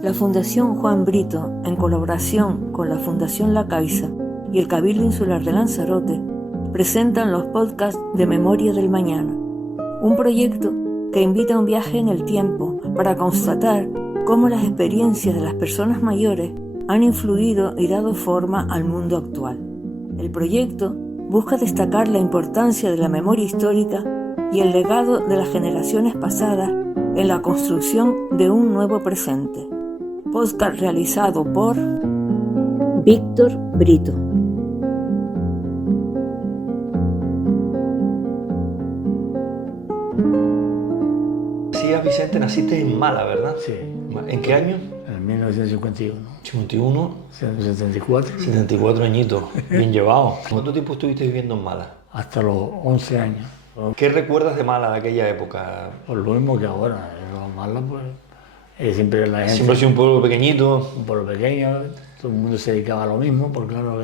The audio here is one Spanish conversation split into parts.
La Fundación Juan Brito, en colaboración con la Fundación La Caixa y el Cabildo Insular de Lanzarote, presentan los podcasts de Memoria del Mañana, un proyecto que invita a un viaje en el tiempo para constatar cómo las experiencias de las personas mayores han influido y dado forma al mundo actual. El proyecto busca destacar la importancia de la memoria histórica y el legado de las generaciones pasadas en la construcción de un nuevo presente. Podcast realizado por Víctor Brito. Decías, Vicente, naciste en Mala, ¿verdad? Sí. ¿En qué año? En 1951. 51. 74. 74 añitos, bien llevado. ¿Cuánto tiempo estuviste viviendo en Mala? Hasta los 11 años. ¿Qué recuerdas de Mala de aquella época? Por lo mismo que ahora. En Mala, pues, siempre la gente... Siempre ha sido un pueblo pequeñito. Un pueblo pequeño, todo el mundo se dedicaba a lo mismo, porque claro,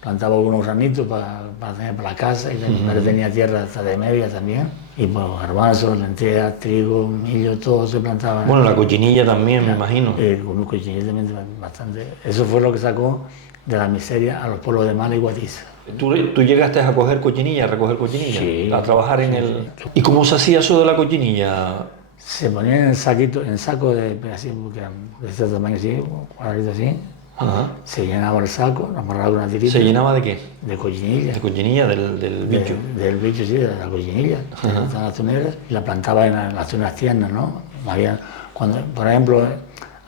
plantaba algunos granitos para tener para la casa, y mi madre tenía tierra hasta de media también. Y pues garbanzos, lentejas, trigo, millo, todo se plantaba. Bueno, la cochinilla también, me imagino. Con los cochinillas también bastante. Eso fue lo que sacó de la miseria a los pueblos de Mala y Guatiza. ¿Tú llegaste a coger cochinilla, a recoger cochinilla? Sí. A trabajar en el... ¿Y cómo se hacía eso de la cochinilla? Se ponían en saquito, en saco de que eran de este tamaño así, cuadraditos así. Ajá. Se llenaba el saco, lo amarraba con una tirita. ¿Se llenaba de qué? De cochinilla. De cochinilla, del bicho. Del bicho, sí, de la cochinilla. En las tuneras, y la plantaba en las tuneras tiernas, ¿no? Cuando, por ejemplo,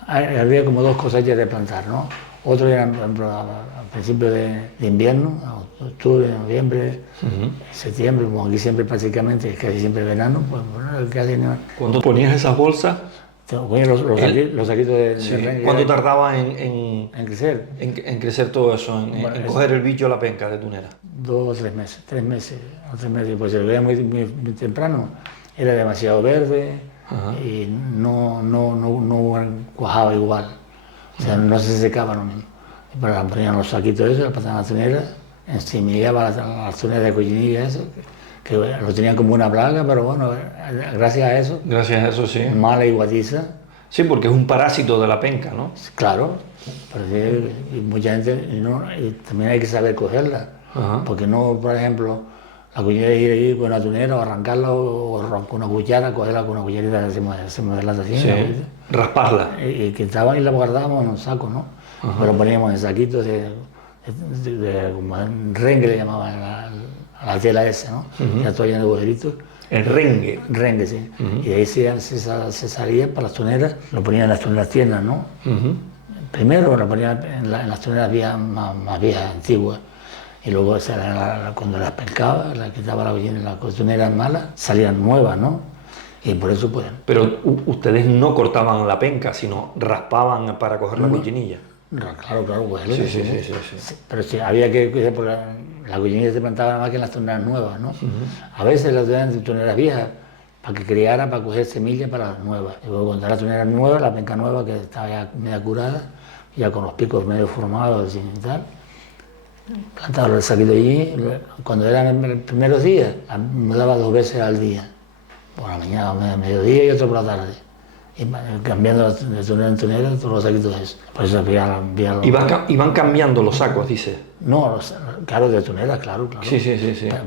había como dos cosechas de plantar, ¿no? Otro era, por ejemplo, al principio de invierno, octubre, noviembre, septiembre, como aquí siempre prácticamente, casi siempre verano, pues bueno, casi no. Cuando ponías esas bolsas... Los saquitos de sí. rengue. ¿Cuánto tardaba en crecer? En crecer todo eso, en coger el bicho a la penca de tunera? 2 o 3 meses, 3 meses, pues se lo veía muy temprano, era demasiado verde. Ajá. Y no cuajaba igual, o sea, no se secaba lo mismo. Pero ponían los saquitos esos, pasaban a la tunera, ensimillaba las tuneras de cochinilla eso, que lo tenían como una plaga, pero bueno, gracias a eso. Gracias a eso, sí. Mala y Guatiza. Sí, porque es un parásito de la penca, ¿no? Claro, y mucha gente, y también hay que saber cogerla. Ajá. Porque no, por ejemplo, la cochinilla ir allí con una tunera o arrancarla o con una cuchara, cogerla con una cucharita, hacemos de lata así. Sí. Rasparla. Y quitaban y la guardábamos en un saco, ¿no? Ajá. Pero poníamos en saquitos como en rengue le llamaban a la tela esa, ¿no? Ya todo lleno de agujeritos. El rengue. Rengue, sí. Y de ahí se salía para las tuneras, lo ponían en las tuneras tiernas, ¿no? Primero lo ponían en las tuneras más viejas, antiguas. Y luego cuando las pescaba, las quitaba las tuneras malas, salían nuevas, ¿no? Y por eso pues... Pero ustedes no cortaban la penca, sino raspaban para coger la cochinilla. Claro, pues sí. Pero sí, había que por la cochinilla se plantaba nada más que en las tuneras nuevas, ¿no? A veces las tuneras viejas, para que criara, para coger semillas para las nuevas. Y luego cuando la tunera nueva, la penca nueva, que estaba ya media curada, ya con los picos medio formados y tal, plantaba el saquito allí. Cuando eran los primeros días, me daba 2 veces al día, por la mañana, a mediodía y otro por la tarde. Y cambiando de tunera en tunera todos los saquitos de eso. Por eso ¿Iban cambiando los sacos, dice? No, claro, de tunera, claro. Sí.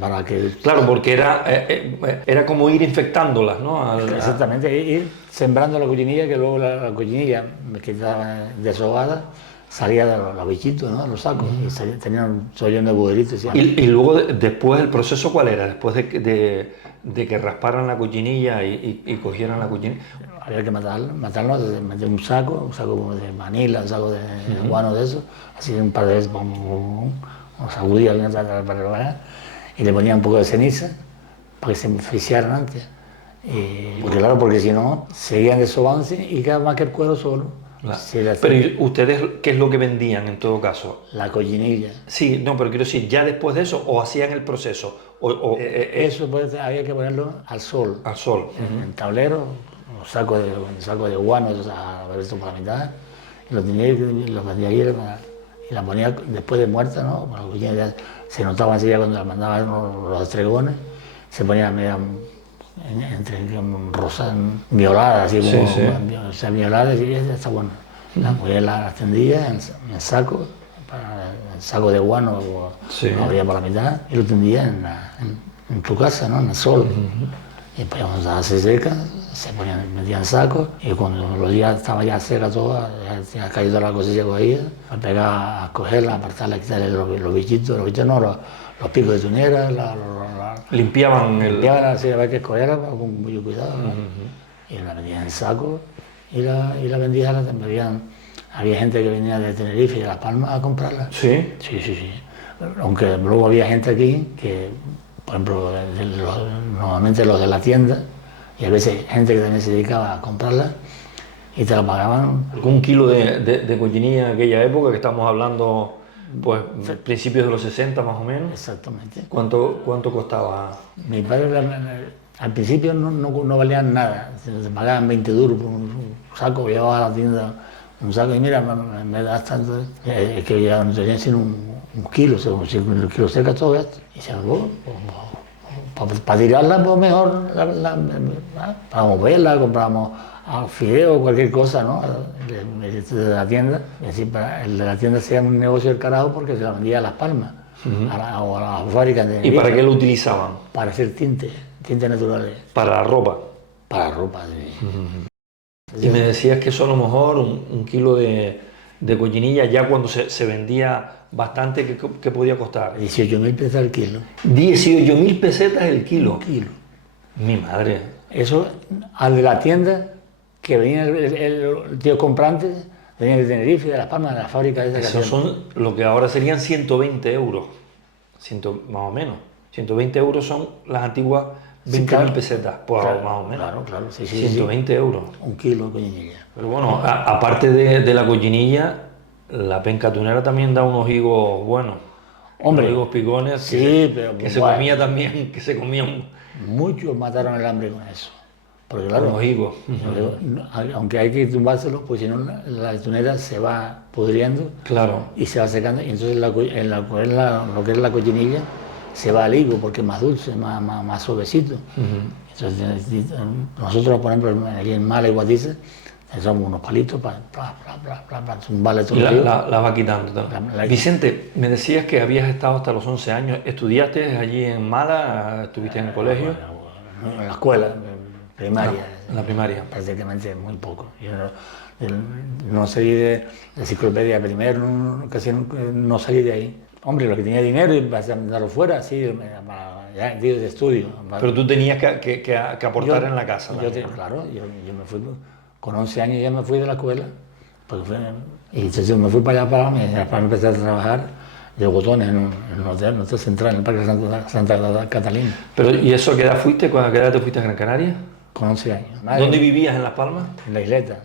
Para que... Claro, porque era como ir infectándolas, ¿no? Exactamente, ir sembrando la cochinilla, que luego la cochinilla que estaba desahogada salía de los bichitos, ¿no? Los sacos, y tenían todo lleno de agujeritos. Y luego, después, ¿el proceso cuál era? Después de que rasparan la cochinilla y cogieran la cochinilla. Había que matarlo, meter un saco como de manila, un saco de guano de eso, así un par de veces, nos sacudía bien para y le ponía un poco de ceniza para que se enficiaran antes. Porque si no, seguían desobándose y quedaba más que el cuero solo. Claro. Pero ¿ustedes qué es lo que vendían en todo caso? La cochinilla. Sí, no, pero quiero decir, ¿ya después de eso o hacían el proceso? Eso pues, había que ponerlo al sol. Al sol. En tablero, un saco de guanos a ver esto por la mitad, y lo metía ahí y la ponía después de muerta, ¿no? La cochinilla ya se notaba enseguida cuando la mandaban los estregones, se ponía media entre rosas, violadas, así como violadas, y ya está bueno. Las mujeres las tendías en saco, en saco de guano, lo abría por la mitad, y lo tendías en tu casa, ¿no? En el sol. Y después cuando se seca, se metían en sacos, y cuando los días estaba ya seca toda, ya caído la cosecha cogida, a pegar, a cogerla, a apartarla, a quitarle los bichitos no, los picos de tunera, limpiaban sí, había que escogerla con mucho cuidado, ¿no? Y la metían en saco y la vendían también. Había gente que venía de Tenerife y de Las Palmas a comprarla. ¿Sí? Sí. Aunque luego había gente aquí que, por ejemplo, normalmente los de la tienda, y a veces gente que también se dedicaba a comprarla y te la pagaban. Un kilo de cochinilla en aquella época, que estamos hablando, pues, principios de los 60 más o menos. Exactamente. ¿Cuánto costaba? Mi padre al principio no valían nada, se pagaban 20 duros por un saco, llevaba a la tienda un saco y mira, me das tanto, es que ya no tenía sino un kilo, un kilo cerca todo esto, y se acabó. Para tirarla, pues mejor, para moverla, comprábamos fideos, cualquier cosa, ¿no? De la tienda, el de la tienda hacía un negocio del carajo porque se la vendía a Las Palmas, o a la fábrica de ¿Y para qué lo utilizaban? Para hacer tintes naturales. ¿Para la ropa? Para la ropa, sí. Y me decías que eso a lo mejor un kilo de cochinilla, ya cuando se vendía bastante, ¿qué podía costar? 18.000 pesetas el kilo. 18.000 pesetas el kilo. Un kilo. Mi madre. Eso al de la tienda, que venía el tío comprante, venía de Tenerife, de Las Palmas, de la fábrica de esa. Esos son lo que ahora serían 120 euros, más o menos. 120 euros son las antiguas 20.000 pesetas, pues claro, más o menos. Claro, sí. 120 euros. Un kilo de cochinilla. Pero bueno, aparte de la cochinilla, la penca tunera también da unos higos buenos. Hombre, unos higos picones sí, que se comía también, que se comían. Muchos mataron el hambre con eso. Porque claro, unos higos. Aunque hay que tumbárselos, pues si no la tunera se va pudriendo, claro, y se va secando, y entonces lo que es la cochinilla se va al higo porque es más dulce, más suavecito. Entonces nosotros, por ejemplo, aquí en Mala y Guatice, somos unos palitos para tumbarle todo el la va quitando. Vicente, me decías que habías estado hasta los 11 años. ¿Estudiaste allí en Mala? ¿Estuviste en el colegio? En la escuela primaria. En la primaria. Prácticamente muy poco. Yo no salí de la enciclopedia primero, casi no salí de ahí. Hombre, lo que tenía dinero y para mandarlo fuera, sí, ya de estudio. Pero tú tenías que aportar en la casa. Claro, yo me fui, con 11 años ya me fui de la escuela, y entonces me fui para allá para empezar a trabajar de botones en un hotel central, en el Parque Santa Catalina. Pero, ¿y eso a qué edad fuiste? ¿A qué edad te fuiste a Gran Canaria? Con 11 años. ¿Dónde vivías, en Las Palmas? En la isleta.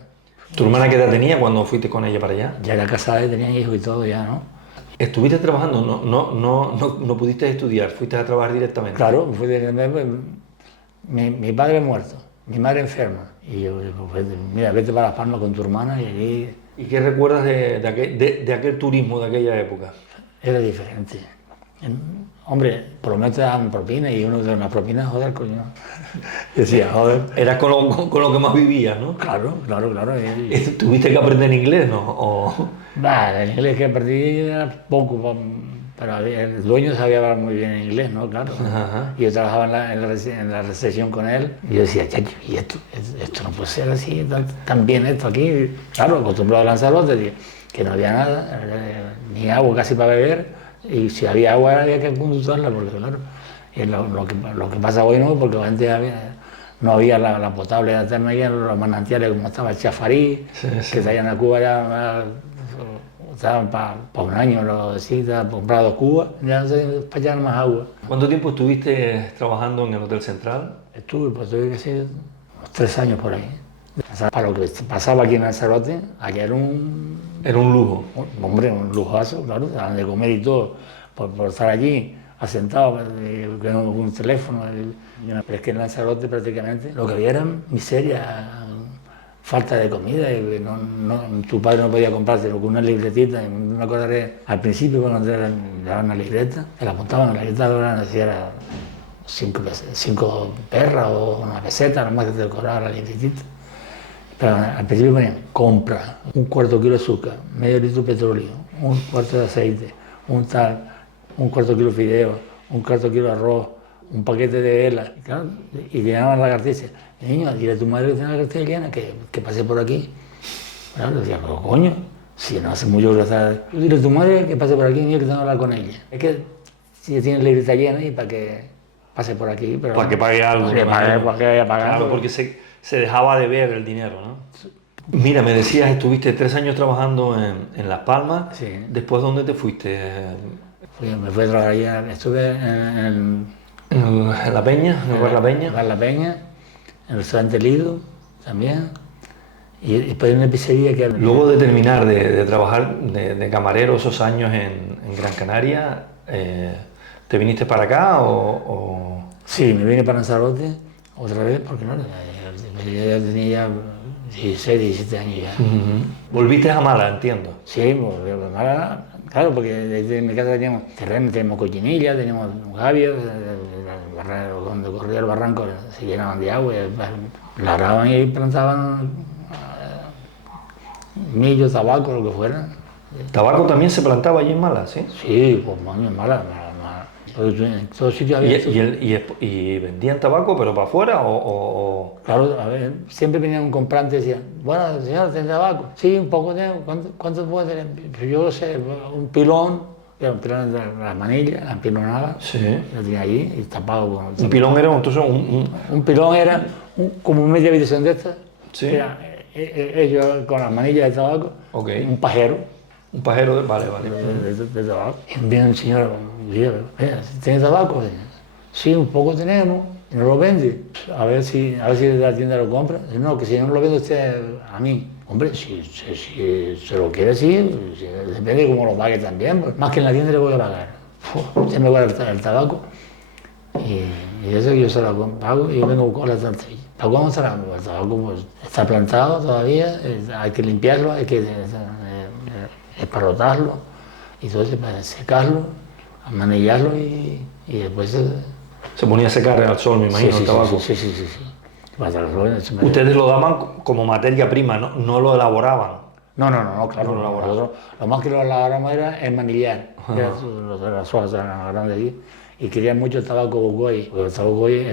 ¿Tu hermana qué edad tenía cuando fuiste con ella para allá? Ya era casada y tenía hijos y todo ya, ¿no? ¿Estuviste trabajando? No pudiste estudiar, fuiste a trabajar directamente. Claro, fui directamente. Mi padre muerto, mi madre enferma. Y yo, pues, mira, vete para Las Palmas con tu hermana y allí. ¿Y qué recuerdas de aquel turismo de aquella época? Era diferente. Hombre, por lo menos te daban propina y uno de las propinas, joder, coño. Decía, joder. Eras con lo que más vivías, ¿no? Claro. ¿Tuviste que aprender inglés, no? El inglés que aprendí era poco, pero el dueño sabía hablar muy bien inglés, ¿no? Claro. Ajá. Y yo trabajaba en la recepción con él y yo decía, chacho, ¿y esto no puede ser así, tan bien esto aquí? Claro, acostumbrado a Lanzarote, que no había nada, ni agua casi para beber. Y si había agua había que conducirla, porque claro, lo que pasa hoy no, porque antes no había la potable de alterna y los manantiales como estaba el Chafarí, que traían a Cuba ya estaban para un año, lo decía, comprar 2 cubas, ya no se despachaban más agua. ¿Cuánto tiempo estuviste trabajando en el Hotel Central? Tuve que ser unos 3 años por ahí. Para lo que pasaba aquí en Lanzarote, aquí era un lujo. Un lujazo, claro, daban de comer y todo, por estar allí, asentado, con un teléfono. Pero es que en Lanzarote prácticamente lo que había era miseria, falta de comida, y tu padre no podía comprarte con una libretita. Y me acuerdo que al principio cuando te daban una libreta, te la apuntaban en la libreta, decía 5 perras o una peseta, nomás que te cobraba la libretita. Pero al principio ponían, compra un cuarto kilo de azúcar, medio litro de petróleo, un cuarto de aceite, un cuarto kilo de fideo, un cuarto kilo de arroz, un paquete de velas, claro, y llenaban la cartilla. Niño, dile a tu madre que tiene la cartilla llena, que pase por aquí. Claro, decía, pero coño, si no hace mucho que está... Dile a tu madre que pase por aquí, niño, que tengo que hablar con ella. Es que si tiene la libreta llena y para que pase por aquí. Pero para que pague algo. Para que vaya pagando. Claro, porque se dejaba de ver el dinero, ¿no? Mira, me decías, estuviste 3 años trabajando en Las Palmas. Sí. ¿Después dónde te fuiste? Me fui a trabajar allá, estuve ¿En La Peña? ¿En Bar La Peña? Bar La Peña, en el restaurante Lido también. Y después en una pizzería que... Luego de terminar de trabajar de camarero esos años en Gran Canaria, ¿te viniste para acá o...? Sí, me vine para Lanzarote otra vez porque no, ya tenía ya 16, 17 años ya. ¿Volviste a Málaga, entiendo? Sí, volví a Málaga, claro, porque desde mi casa teníamos terreno, teníamos cochinilla, teníamos gavias, donde corría el barranco se llenaban de agua, labraban y plantaban millo, tabaco, lo que fuera. ¿Tabaco también se plantaba allí en Málaga, sí? Sí, pues en Málaga. En todos sitios había... ¿Y vendían tabaco, pero para afuera o...? Claro, a ver, siempre venían un comprante y decían, bueno, señor, ¿tiene tabaco? Sí, un poco tengo. ¿Cuánto puede tener? Pues yo no sé, un pilón, que era un pilón de las manillas, las pilonadas, Sí. lo tenía allí y tapado con... Un pilón era entonces Un pilón era como media habitación de estas. Sí. Era, ellos con las manillas de tabaco, Okay. un pajero. Un pajero vale. De tabaco. Y viene un señor, ¿tiene tabaco? Sí, un poco tenemos. ¿Y no lo vende? A ver si la tienda lo compra. No, que si no lo vende usted a mí. Hombre, si se lo quiere, sí. Depende de cómo lo pague también. Pues, más que en la tienda le voy a pagar. Usted me va a dar el tabaco. Y eso yo se lo pago y yo vengo con la tortilla. ¿Para cuándo estará? El tabaco pues, está plantado todavía, hay que limpiarlo, hay que esparrotarlo y todo eso para secarlo, amanillarlo y después... Se ponía a secar al sol, me imagino, el tabaco. Sí. Ustedes lo daban como materia prima, no lo elaboraban. No, claro. No lo elaboraban. Lo más que lo elaboramos era el manillar, las hojas eran grandes aquí. Y querían mucho el tabaco Bocoy, porque el tabaco Bocoy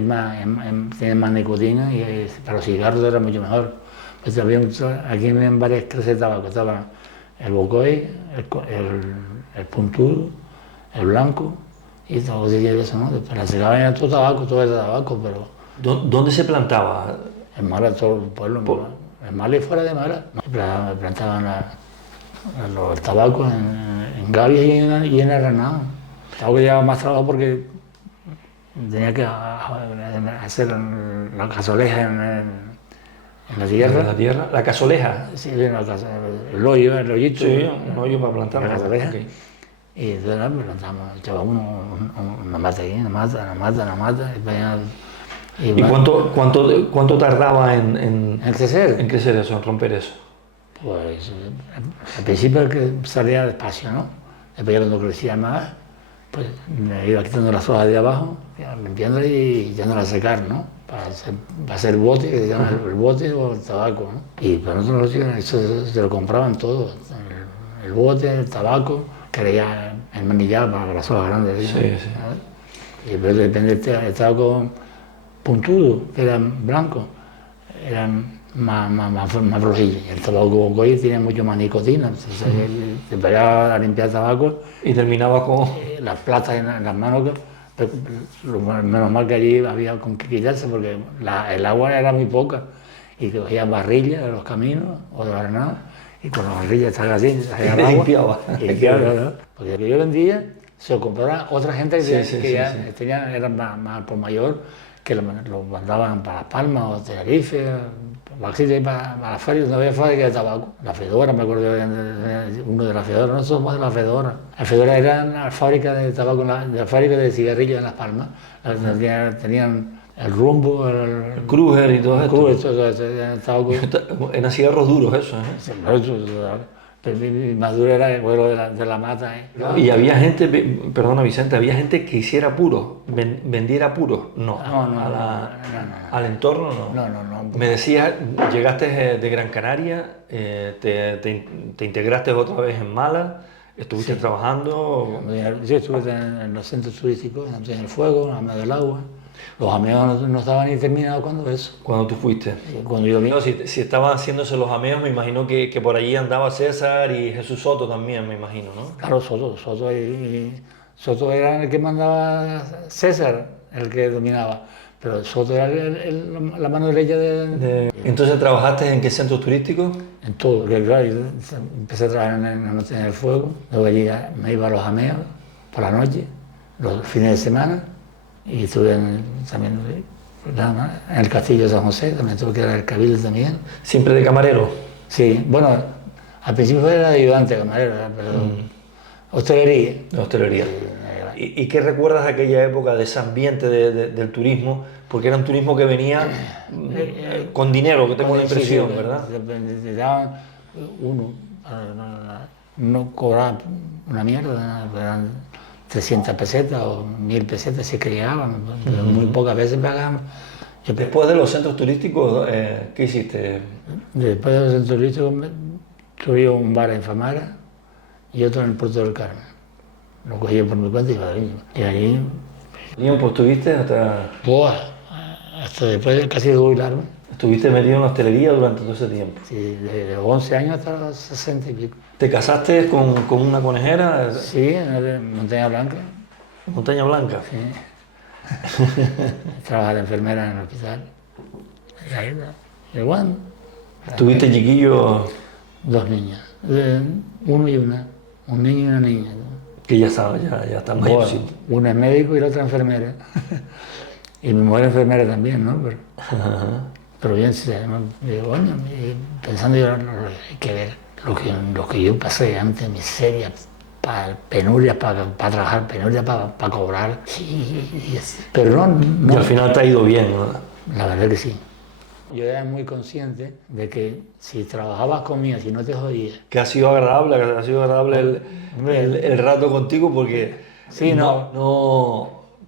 tiene más nicotina y para los cigarros era mucho mejor. Pues aquí ven varias clases de tabaco, estaba el Bocoy, el puntudo, el blanco y todo eso, ¿no? Para secar era todo tabaco, pero... ¿Dónde se plantaba? En Mala, todo el pueblo, en Mala y fuera de Mala. Plantaban los tabacos en gavias y en arrenado. El tabaco llevaba más trabajo porque tenía que hacer la cazoleja en la tierra. ¿En la tierra? ¿La cazoleja? Sí, el hoyito. Sí, un hoyo para plantar. La cazoleja. Okay. Y entonces plantamos, echaba una mata aquí, una mata, y cuánto tardaba en crecer? En crecer eso, en romper eso. Pues al principio que salía despacio, ¿no? Después ya cuando crecía más, pues me iba quitando las hojas de abajo, limpiándolas y echándolas a secar, ¿no? Para hacer bote, que se llama el bote o el tabaco, ¿no? Y para nosotros eso se lo compraban todo, el bote, el tabaco, que era ya el manillado para las hojas grandes. Sí. Y después depende del tabaco puntudo, que eran blancos, eran más flojillos. El tabaco Bocoy tiene mucho más nicotina, entonces te pegaba a limpiar tabaco. Y terminaba con... Las platas en las manos, menos mal que allí había con qué quitarse porque el agua era muy poca y cogían barrillas de los caminos o de los arenados y con las barrillas estaban así, salía el agua. Limpiaba. ¿No? Porque lo que yo vendía se lo compraba otra gente que eran más por mayor, que lo mandaban para Las Palmas o Tenerife, para las ferias, no había fábrica de tabaco. La Fedora, me acuerdo de uno de la Fedora, no somos de la Fedora. La Fedora era la fábrica de tabaco, la fábrica de cigarrillos en Las Palmas. Tenían el Rumbo, el Kruger y todo esto. Tabaco. Eran cigarros duros eso, ¿eh? Sí, Pero mi más duro era el vuelo de la mata. Y había gente, perdona Vicente, había gente que hiciera puros, vendiera puros. No, al entorno no. No. Me decías, llegaste de Gran Canaria, te integraste otra vez en Mala, estuviste trabajando. Yo estuve en los centros turísticos, en el Fuego, en Ameos del Agua. Los ameos no estaban ni terminados cuando eso. Cuando tú fuiste. Cuando yo vine. No, si estaban haciéndose los ameos, me imagino que por allí andaba César y Jesús Soto también, me imagino, ¿no? Claro, Soto era el que mandaba, César, el que dominaba. Pero Soto era la mano derecha de... Entonces, ¿trabajaste en qué centros turísticos? En todo, que claro, yo empecé a trabajar en el Fuego, luego allí me iba a los ameos por la noche, los fines de semana, y estuve también en el Castillo de San José, también tuve que ir al Cabildo también. ¿Siempre de camarero? Sí, bueno, al principio era de ayudante camarero, pero hostelería. De hostelería. ¿Y qué recuerdas de aquella época, de ese ambiente del turismo? Porque era un turismo que venía con dinero, que tengo la impresión, sí, ¿verdad? Te daban no cobraba una mierda, eran 300 pesetas o 1000 pesetas si es que llegaban, pero muy pocas veces pagaban. Después de los centros turísticos, ¿qué hiciste? Después de los centros turísticos tuve un bar en Famara y otro en el Puerto del Carmen. Lo cogí por mi cuenta y allí... ¿Tiempo estuviste hasta...? Hasta después de casi de jubilarme. ¿Estuviste metido en la hostelería durante todo ese tiempo? Sí, de los 11 años hasta los 60 y pico. ¿Te casaste con una conejera? Sí, en Montaña Blanca. ¿Montaña Blanca? Sí. Trabajaba de enfermera en el hospital. ¿Y cuándo? ¿Tuviste chiquillos? 2 niñas, uno y una, un niño y una niña. Que ya están mayorcitos. Una es médico y la otra enfermera. Y mi mujer enfermera también, ¿no? Pero bien, digo, coño, pensando yo, hay que ver lo que yo pasé antes, miseria, penurias para trabajar, penurias para cobrar. Pero no. Y al final te ha ido bien, ¿no? La verdad que sí. Yo era muy consciente de que si trabajabas conmigo, si no te jodías... Que ha sido agradable el rato contigo porque... Sí,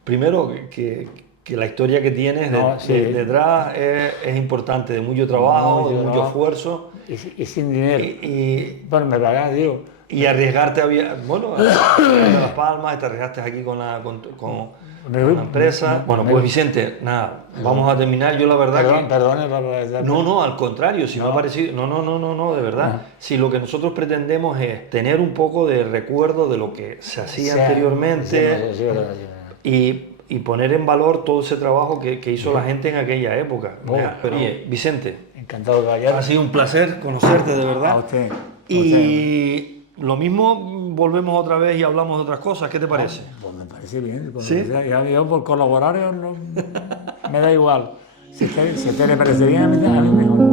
primero que la historia que tienes detrás es importante, de mucho trabajo, de mucho esfuerzo. Y sin dinero. Bueno, me pagás, digo. Y arriesgarte a Las Palmas, te arriesgaste aquí con la empresa. Bueno, pues Vicente, nada, vamos a terminar. Yo la verdad No, al contrario, si me ha parecido... No, de verdad. Si lo que nosotros pretendemos es tener un poco de recuerdo de lo que se hacía anteriormente y poner en valor todo ese trabajo que hizo la gente en aquella época. Pero oye, Vicente, encantado de callar. Ha sido un placer conocerte, de verdad. A usted. Y lo mismo, volvemos otra vez y hablamos de otras cosas. ¿Qué te parece? Pues me parece bien. ¿Sí? Yo por colaborar me da igual. Si a usted le parece bien, a mí mejor.